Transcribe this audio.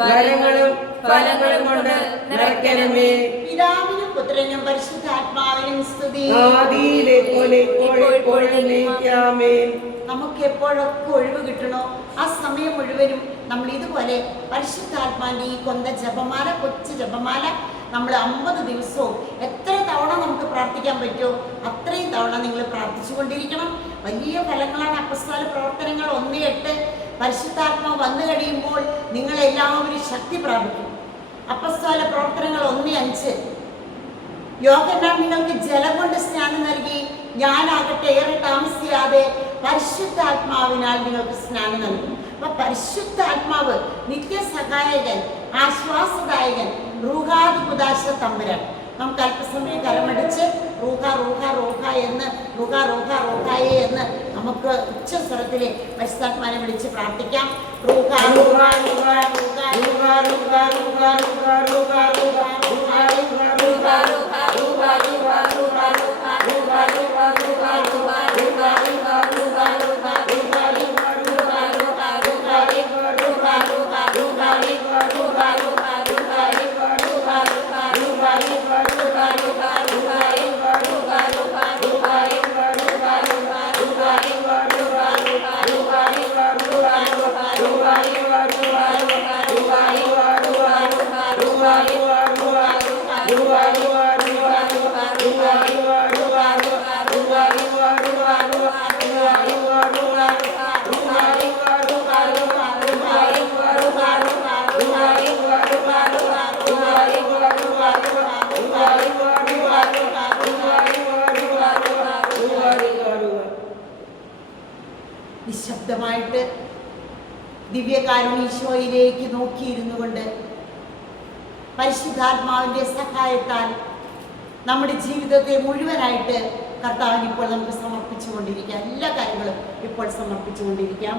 വരങ്ങളും ഫലങ്ങളും കൊണ്ട് നിറയ്ക്കണമേ. പിതാവിനും പുത്രനും പരിശുദ്ധാത്മാവിനും സ്തുതി. ആദിയിലെ പോലെ ഇപ്പോഴും എന്നേക്കുമാമേൻ. നമുക്ക് എപ്പോഴൊക്കെ ഒഴിവ് കിട്ടണോ ആ സമയം മുഴുവനും നമ്മൾ ഇതുപോലെ പരിശുദ്ധാത്മാവിന്റെ ഈ കൊന്ത ജപമാല, കൊച്ചു ജപമാല നമ്മൾ 50 ദിവസവും എത്ര തവണ നമുക്ക് പ്രാർത്ഥിക്കാൻ പറ്റുമോ അത്രയും തവണ നിങ്ങൾ പ്രാർത്ഥിച്ചുകൊണ്ടിരിക്കണം. വലിയ ഫലങ്ങളാണ് അപ്പസ്തോല പ്രവർത്തനങ്ങൾ 1:8. പരിശുദ്ധാത്മാവ് വന്നു കഴിയുമ്പോൾ നിങ്ങളെല്ലാവരും ശക്തി പ്രാപിക്കും. അപ്പസ്തോല പ്രവർത്തനങ്ങൾ 1:5. യോഹന്നാൻ നിങ്ങൾക്ക് ജലം കൊണ്ട് സ്നാനം നൽകി, ഞാനാകട്ടെ ഏറെ താമസിയാതെ പരിശുദ്ധാത്മാവിനാൽ നിങ്ങൾക്ക് സ്നാനം നൽകും. അപ്പൊ പരിശുദ്ധാത്മാവ് നിത്യസഹായകൻ, ആശ്വാസദായകൻ, റൂഹാദ് കുദാശ തമ്പുരാൻ. നമുക്ക് അല്പസമയം കരമടിച്ച് റൂഹ റൂഹ റൂഹ എന്ന് റൂഹ റൂഹ റൂഹായെ എന്ന് നമുക്ക് ഉച്ചസ്വരത്തിലെ പരിശുദ്ധാത്മാവിനെ വിളിച്ച് പ്രാർത്ഥിക്കാം. റൂഹ റൂഹ റൂഹ റൂഹ റൂഹ റൂഹ റൂഹ റൂഹ റൂഹ റൂഹ റൂഹ റൂഹ നിശബ്ദമായിട്ട് ദിവ്യകാരുണ്യീശോയിലേക്ക് നോക്കിയിരുന്നു കൊണ്ട് പരിശുദ്ധാത്മാവിൻ്റെ സഹായത്താൽ നമ്മുടെ ജീവിതത്തെ മുഴുവനായിട്ട് കർത്താവിന് ഇപ്പോൾ നമുക്ക് സമർപ്പിച്ചുകൊണ്ടിരിക്കാം. എല്ലാ കാര്യങ്ങളും ഇപ്പോൾ സമർപ്പിച്ചുകൊണ്ടിരിക്കാം.